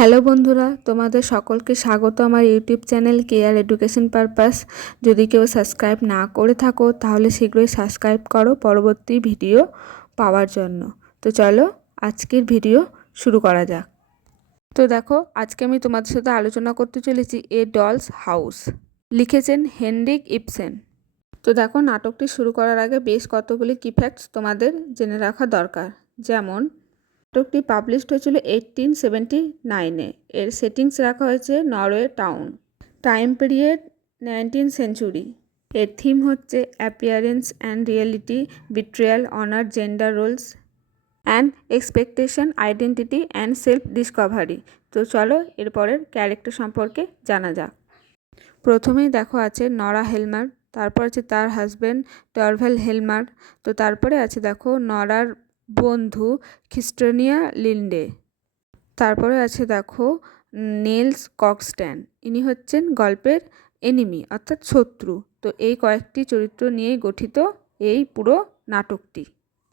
Hello বন্ধুরা, তোমাদের সকলকে স্বাগত আমার YouTube channel care education purpose যদি কেউ সাবস্ক্রাইব না করে থাকো, তাহলে শীঘ্রই সাবস্ক্রাইব করো পরবর্তী ভিডিও পাওয়ার জন্য। তো চলো আজকের ভিডিও শুরু করা যাক। তো দেখো, আজকে আমি তোমাদের সাথে আলোচনা করতে চলেছি এ ডলস হাউস লিখেছেন হেনরিক ইপসেন তো দেখো, নাটকটি শুরু করার আগে বেশ কতগুলি কি ফ্যাক্টস তোমাদের জেনে রাখা দরকার। যেমন নাটকটি পাবলিশড হয়েছিল এইটিন সেভেন্টি নাইনে এর সেটিংস রাখা হয়েছে Norway town time period nineteen century এর থিম হচ্ছে appearance and reality betrayal honour gender roles and expectation identity and self discovery তো চলো এরপরের ক্যারেক্টার সম্পর্কে জানা যাক। প্রথমেই দেখো আছে নরা হেলমার, তারপর আছে তার হাজব্যান্ড টরভেল হেলমার, তো তারপরে আছে দেখো নরার বন্ধু খ্রিস্টানিয়া লিন্ডে। তারপরে আছে দেখো নেলস ককস্ট্যান। ইনি হচ্ছেন গল্পের এনিমি অর্থাৎ শত্রু। তো এই কয়েকটি চরিত্র নিয়েই গঠিত এই পুরো নাটকটি।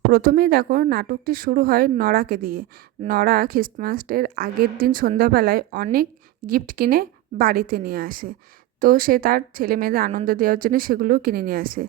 প্রথমেই দেখো নাটকটি শুরু হয় নরাকে দিয়ে। নরা খ্রিস্টমাসের আগের দিন সন্ধ্যাবেলায় অনেক গিফট কিনে বাড়িতে নিয়ে আসে। তো সে তার ছেলে মেয়েদের আনন্দ দেওয়ার জন্য সেগুলো কিনে নিয়ে আসে।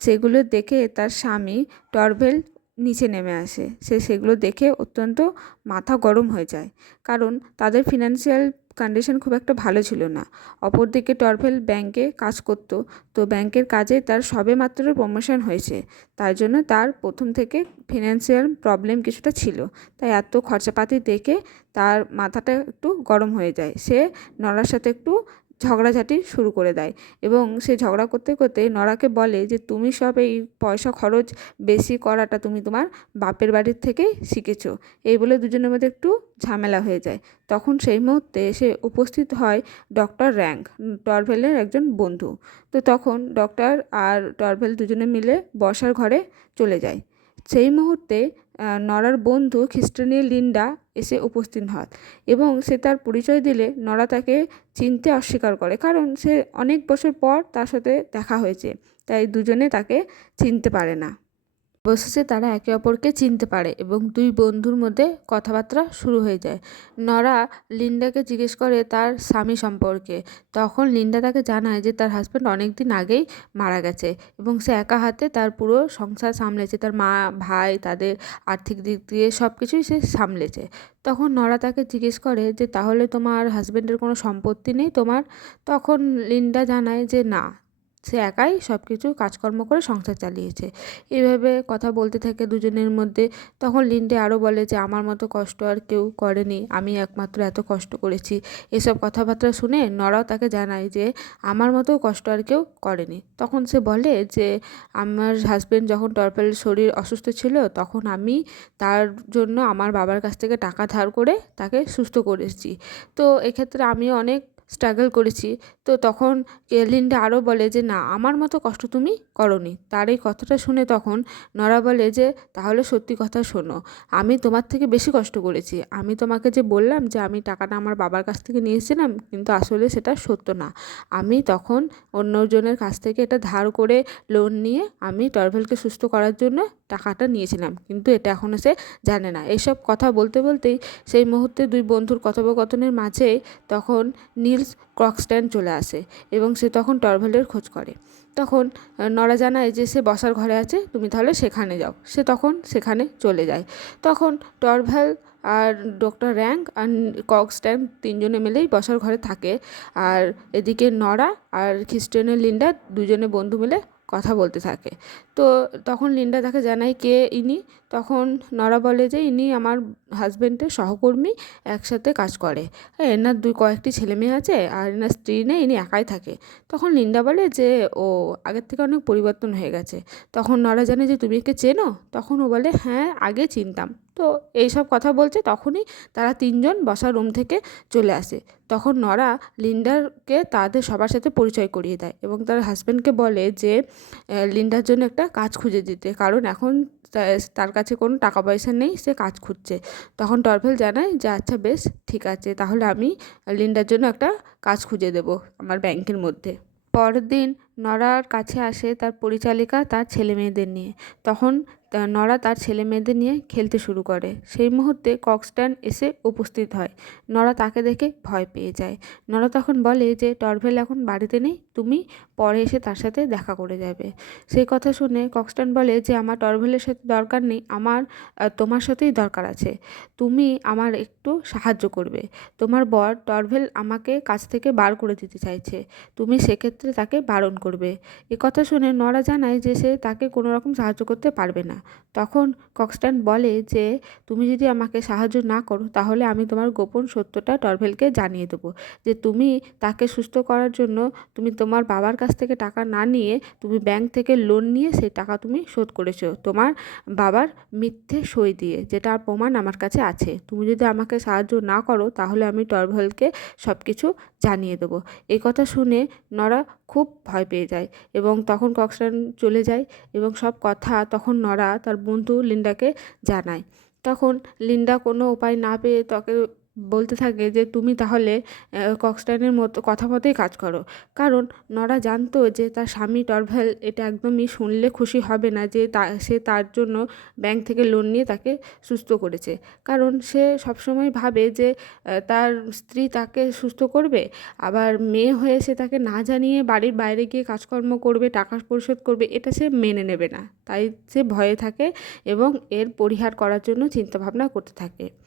সেগুলো দেখে তার স্বামী টরভেল নিচে নেমে আসে। সে সেগুলো দেখে অত্যন্ত মাথা গরম হয়ে যায়। কারণ তাদের ফিনান্সিয়াল কন্ডিশন খুব একটা ভালো ছিল না। অপরদিকে টরভেল ব্যাংকে কাজ করতো। তো ব্যাংকের কাজে তার সবে মাত্র প্রমোশন হয়েছে। তাই জন্য তার প্রথম থেকে ফিনান্সিয়াল প্রবলেম কিছুটা ছিল। তাই এত খরচাপাতি দেখে তার মাথাটা একটু গরম হয়ে যায়। সে নরার সাথে একটু ঝগড়াঝাটি শুরু করে দেয় এবং সে ঝগড়া করতে করতে নরাকে বলে যে, তুমি সব এই পয়সা খরচ বেশি করাটা তুমি তোমার বাপের বাড়ির থেকেই শিখেছ। এই বলে দুজনের মধ্যে একটু ঝামেলা হয়ে যায়। তখন সেই মুহূর্তে এসে উপস্থিত হয় ডক্টর র্যাঙ্ক, টরভেলের একজন বন্ধু। তো তখন ডক্টর আর টরভেল দুজনে মিলে বসার ঘরে চলে যায়। সেই মুহূর্তে নড়ার বন্ধু খ্রিস্টানীয় লিন্ডা এসে উপস্থিত হয় এবং সে তার পরিচয় দিলে নরা তাকে চিনতে অস্বীকার করে। কারণ সে অনেক বছর পর তার সাথে দেখা হয়েছে, তাই দুজনে তাকে চিনতে পারে না। অবশেষে তারা একে অপরকে চিনতে পারে এবং দুই বন্ধুর মধ্যে কথাবার্তা শুরু হয়ে যায়। নরা লিন্ডাকে জিজ্ঞেস করে তার স্বামী সম্পর্কে। তখন লিন্ডা তাকে জানায় যে তার হাজব্যান্ড অনেক দিন আগেই মারা গেছে এবং সে একা হাতে তার পুরো সংসার সামলেছে। তার মা, ভাই, তাদের আর্থিক দিক দিয়ে সব কিছুই সে সামলেছে। তখন নরা তাকে জিজ্ঞেস করে যে, তাহলে তোমার হাজব্যান্ডের কোনো সম্পত্তি নেই তোমার? তখন লিন্ডা জানায় যে, না। সে একাই সব কিছু কাজকর্ম করে সংসার চালিয়েছে। এইভাবে কথা বলতে থাকে দুজনের মধ্যে। তখন লিন্ডে আরও বলে যে, আমার মতো কষ্ট আর কেউ করেনি। আমি একমাত্র এত কষ্ট করেছি। এসব কথাবার্তা শুনে নরাও তাকে জানায় যে, আমার মতো কষ্ট আর কেউ করেনি। তখন সে বলে যে, আমার হাজব্যান্ড যখন টর্পেল শরীর অসুস্থ ছিল, তখন আমি তার জন্য আমার বাবার কাছ থেকে টাকা ধার করে তাকে সুস্থ করেছি। তো এক্ষেত্রে আমিও অনেক স্ট্রাগল করেছি। তো তখন লিন্ডা আরও বলে যে, না, আমার মতো কষ্ট তুমি করনি। তার এই কথাটা শুনে তখন নরা বলে যে, তাহলে সত্যি কথা শোনো, আমি তোমার থেকে বেশি কষ্ট করেছি। আমি তোমাকে যে বললাম যে, আমি টাকাটা আমার বাবার কাছ থেকে নিয়েছিলাম, কিন্তু আসলে সেটা সত্য না। আমি তখন অন্যজনের কাছ থেকে এটা ধার করে লোন নিয়ে আমি টরভেলকে সুস্থ করার জন্য টাকাটা নিয়েছিলাম। কিন্তু এটা এখনও সে জানে না। এইসব কথা বলতে বলতেই সেই মুহূর্তে দুই বন্ধুর কথোপকথনের মাঝে তখন নীলস ক্রকস্ট্যান্ড চলে আসে এবং সে তখন টরভেলের খোঁজ করে। তখন নরা জানায় যে সে বসার ঘরে আছে, তুমি তাহলে সেখানে যাও। সে তখন সেখানে চলে যায়। তখন টরভেল আর ডক্টর র্যাঙ্ক আর কক্সট্যান্ড তিনজনে মিলেই বসার ঘরে থাকে। আর এদিকে নরা আর খ্রিস্টানের লিন্ডা দুজনে বন্ধু মিলে কথা বলতে থাকে। তো তখন লিন্ডা তাকে জানায় কে ইনি? তখন নরা বলে যে, ইনি আমার হাজব্যান্ডের সহকর্মী, একসাথে কাজ করে। এনার দুই, কয়েকটি ছেলে মেয়ে আছে আর এনার স্ত্রী নেই, ইনি একাই থাকে। তখন লিন্ডা বলে যে, ও, আগের থেকে অনেক পরিবর্তন হয়ে গেছে। তখন নরা জানে যে, তুমি একে চেনো? তখন ও বলে হ্যাঁ আগে চিনতাম। তো এইসব কথা বলছে, তখনই তারা তিনজন বসার রুম থেকে চলে আসে। তখন নরা লিন্ডারকে তাদের সবার সাথে পরিচয় করিয়ে দেয় এবং তার হাজব্যান্ডকে বলে যে লিন্ডার জন্য একটা কাজ খুঁজে দিতে। কারণ এখন তার কাছে কোনো টাকা পয়সা নেই, সে কাজ খুঁজছে। তখন টরভেল জানায় যে আচ্ছা বেশ, ঠিক আছে, তাহলে আমি লিন্ডার জন্য একটা কাজ খুঁজে দেব আমার ব্যাংকের মধ্যে। পরের দিন নরার কাছে আসে তার পরিচালিকা তার ছেলে মেয়েদের নিয়ে। তখন নরা তার ছেলে মেয়েদের নিয়ে খেলতে শুরু করে। সেই মুহূর্তে ককস্ট্যান এসে উপস্থিত হয়। নরা তাকে দেখে ভয় পেয়ে যায়। নরা তখন বলে যে, টরভেল এখন বাড়িতে নেই, তুমি পরে এসে তার সাথে দেখা করে যাবে। সেই কথা শুনে ককস্ট্যান বলে যে, আমার টরভেলের সাথে দরকার নেই, আমার তোমার সাথেই দরকার আছে। তুমি আমার একটু সাহায্য করবে। তোমার বর টরভেল আমাকে কাছ থেকে বার করে দিতে চাইছে। তুমি সেক্ষেত্রে তাকে বারণ করবে। এ কথা শুনে নরা জানায় যে, সে তাকে কোনো রকম সাহায্য করতে পারবে না। তখন ককস্ট্যান বলে যে, তুমি যদি আমাকে সাহায্য না করো, তাহলে আমি তোমার গোপন সত্যটা টরভেলকে জানিয়ে দেবো। যে তুমি তাকে সুস্থ করার জন্য তুমি তোমার বাবার কাছ থেকে টাকা না নিয়ে তুমি ব্যাংক থেকে লোন নিয়ে সেই টাকা তুমি শোধ করেছ। তোমার বাবার মিথ্যে সই দিয়ে, যেটার প্রমাণ আমার কাছে আছে। তুমি যদি আমাকে সাহায্য না করো, তাহলে আমি টরভেলকে সব কিছু জানিয়ে দেবো। এই কথা শুনে নরা খুব ভয় পেয়ে যায় এবং তখন কক্সটান চলে যায় এবং সব কথা তখন নরা তার বন্ধু লিন্ডাকে জানায়। তখন লিন্ডা কোনো উপায় না পেয়ে তাকে বলতে থাকে যে, তুমি তাহলে কক্সট্যানের মতো, কথা মতোই কাজ করো। কারণ নরা জানতো যে, তার স্বামী টরভেল এটা একদমই শুনলে খুশি হবে না যে, তা, সে তার জন্য ব্যাংক থেকে লোন নিয়ে তাকে সুস্থ করেছে। কারণ সে সবসময় ভাবে যে তার স্ত্রী তাকে সুস্থ করবে, আবার মেয়ে হয়ে সে তাকে না জানিয়ে বাড়ির বাইরে গিয়ে কাজকর্ম করবে, টাকা পরিশোধ করবে, এটা সে মেনে নেবে না। তাই সে ভয়ে থাকে এবং এর পরিহার করার জন্য চিন্তাভাবনা করতে থাকে।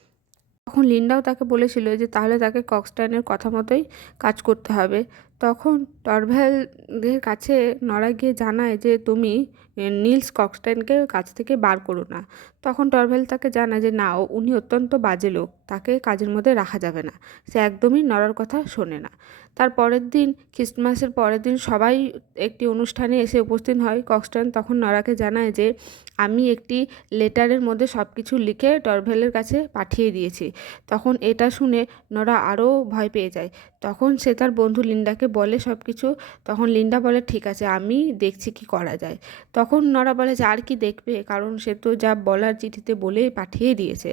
তখন লিন্ডাও তাকে বলেছিল যে তাহলে তাকে কক্সটাইনের কথা মতোই কাজ করতে হবে। তখন টরভ্যালদের কাছে নরা গিয়ে জানায় যে, তুমি নীলস কক্সটাইনকে কাজ থেকে বার করো না। তখন টরভেল তাকে জানায় যে, না, ও- উনি অত্যন্ত বাজে লোক। তাকে কাজের মধ্যে রাখা যাবে না। সে একদমই নড়ার কথা শোনে না। তার পরের দিন, খ্রিস্টমাসের পরের দিন সবাই একটি অনুষ্ঠানে এসে উপস্থিত হয়। কক্সটাইন তখন নরাকে জানায় যে, আমি একটি লেটারের মধ্যে সব কিছু লিখে টরভেলের কাছে পাঠিয়ে দিয়েছি। তখন এটা শুনে নরা আরও ভয় পেয়ে যায়। তখন সে তার বন্ধু লিন্ডাকে বলে সব কিছু তখন লিন্ডা বলে, ঠিক আছে, আমি দেখছি কি করা যায়। তখন নরা বলে যে, আর কি দেখবে? কারণ সে তো যা বলার চিঠিতে বলেই পাঠিয়ে দিয়েছে।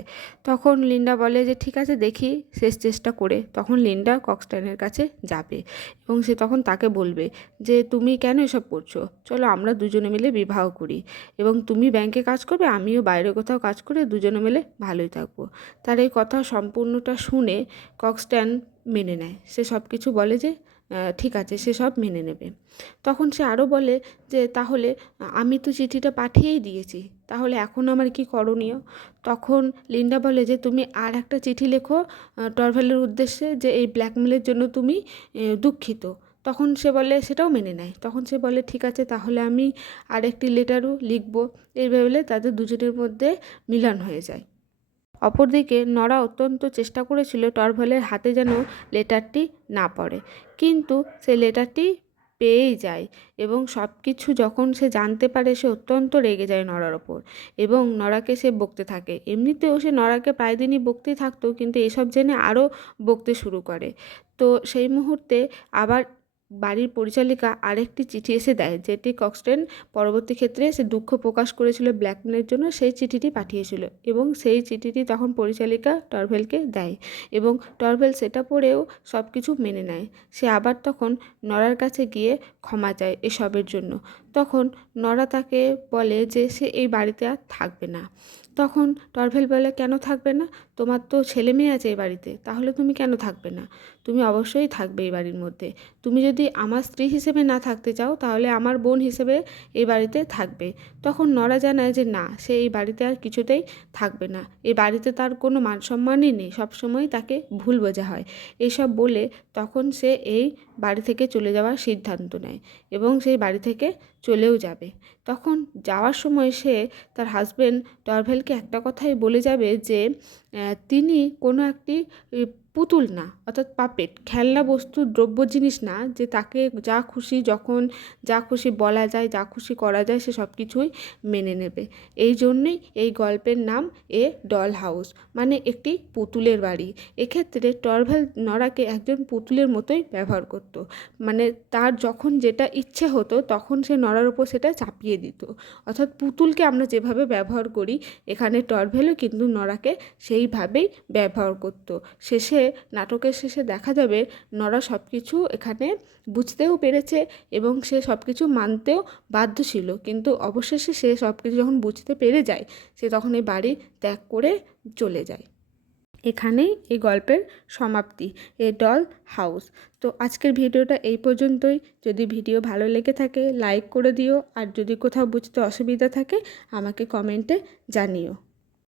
তখন লিন্ডা বলে যে, ঠিক আছে, দেখি, শেষ চেষ্টা করে। তখন লিন্ডা কক্সটাইনের কাছে যাবে এবং সে তখন তাকে বলবে যে, তুমি কেন এসব করছ? চলো, আমরা দুজনে মিলে বিবাহ করি এবং তুমি ব্যাংকে কাজ করবে, আমিও বাইরে কোথাও কাজ করে দুজনে মিলে ভালোই থাকব। তার এই কথা সম্পূর্ণটা শুনে কক্সট্যান মেনে নেয়। সে সব কিছু বলে যে ঠিক আছে, সে সব মেনে নেবে। তখন সে আরও বলে যে, তাহলে, আমি তো চিঠিটা পাঠিয়েই দিয়েছি, তাহলে এখন আমার কি করণীয়? তখন লিন্ডা বলে যে, তুমি আর একটা চিঠি লেখো টরভেলের উদ্দেশ্যে যে, এই ব্ল্যাকমেলের জন্য তুমি দুঃখিত। তখন সে বলে, সেটাও মেনে নেয়। তখন সে বলে, ঠিক আছে, তাহলে আমি আরেকটি লেটারও লিখব। এই ভেবে তাদের দুজনের মধ্যে মিলন হয়ে যায়। অপরদিকে নরা অত্যন্ত চেষ্টা করেছিল টরভেলের হাতে যেন লেটারটি না পড়ে। কিন্তু সে লেটারটি পেয়েই যায় এবং সব কিছু যখন সে জানতে পারে, সে অত্যন্ত রেগে যায় নরার ওপর এবং নরাকে সে বকতে থাকে। এমনিতেও সে নরাকে প্রায় দিনই বকতেই থাকতো, কিন্তু এসব জেনে আরও বকতে শুরু করে। তো সেই মুহূর্তে আবার বাড়ির পরিচালিকা আরেকটি চিঠি এসে দেয়, যেটি কক্সটেন পরবর্তী ক্ষেত্রে সে দুঃখ প্রকাশ করেছিল ব্ল্যাকমেলের জন্য। সেই চিঠিটি পাঠিয়েছিল এবং সেই চিঠিটি তখন পরিচালিকা টরভেলকে দেয় এবং টরভেল সেটা পড়েও সব কিছু মেনে নেয়। সে আবার তখন নরার কাছে গিয়ে ক্ষমা চায় এসবের জন্য। তখন নরা তাকে বলে যে সে এই বাড়িতে আর থাকবে না। তখন টরভেল বলে, কেন থাকবে না? তোমার তো ছেলে মেয়ে আছে এই বাড়িতে, তাহলে তুমি কেন থাকবে না? তুমি অবশ্যই থাকবে এই বাড়ির মধ্যে। তুমি যদি আমার স্ত্রী হিসেবে না থাকতে চাও, তাহলে আমার বোন হিসেবে এই বাড়িতে থাকবে। তখন নরা জানায় যে, না, সে এই বাড়িতে আর কিছুতেই থাকবে না। এই বাড়িতে তার কোনো মান সম্মানই নেই। সবসময় তাকে ভুল বোঝা হয়। এসব বলে তখন সে এই বাড়ি থেকে চলে যাওয়ার সিদ্ধান্ত নেয় এবং সেই বাড়ি থেকে চলেও যাবে। তখন যাওয়ার সময় সে তার হাজবেন্ড টরভেলকে একটা কথাই বলে যাবে যে তিনি কোনো একটি পুতুল না, অর্থাৎ পাপেট খেলনা বস্তু, দ্রব্য জিনিস না, যে তাকে যা খুশি, যখন যা খুশি বলা যায়, যা খুশি করা যায়, সে সব কিছুই মেনে নেবে। এই জন্যই এই গল্পের নাম এ ডল হাউস মানে একটি পুতুলের বাড়ি। এক্ষেত্রে টরভেল নরাকে একজন পুতুলের মতোই ব্যবহার করত। মানে তার যখন যেটা ইচ্ছে হতো, তখন সে নরার উপর সেটা চাপিয়ে দিত। অর্থাৎ পুতুলকে আমরা যেভাবে ব্যবহার করি, এখানে টরভেলও কিন্তু সেই সেইভাবেই ব্যবহার করত। শেষে, নাটকের শেষে দেখা যাবে নরা সব কিছু এখানে বুঝতেও পেরেছে এবং সে সব কিছু মানতেও বাধ্য ছিল। কিন্তু অবশেষে সে সব কিছু যখন বুঝতে পেরে যায়, সে তখন এই বাড়ি ত্যাগ করে চলে যায়। এখানেই এই গল্পের সমাপ্তি, এ ডল হাউস। তো আজকের ভিডিওটা এই পর্যন্তই। যদি ভিডিও ভালো লেগে থাকে, লাইক করে দিও। আর যদি কোথাও বুঝতে অসুবিধা থাকে, আমাকে কমেন্টে জানিও।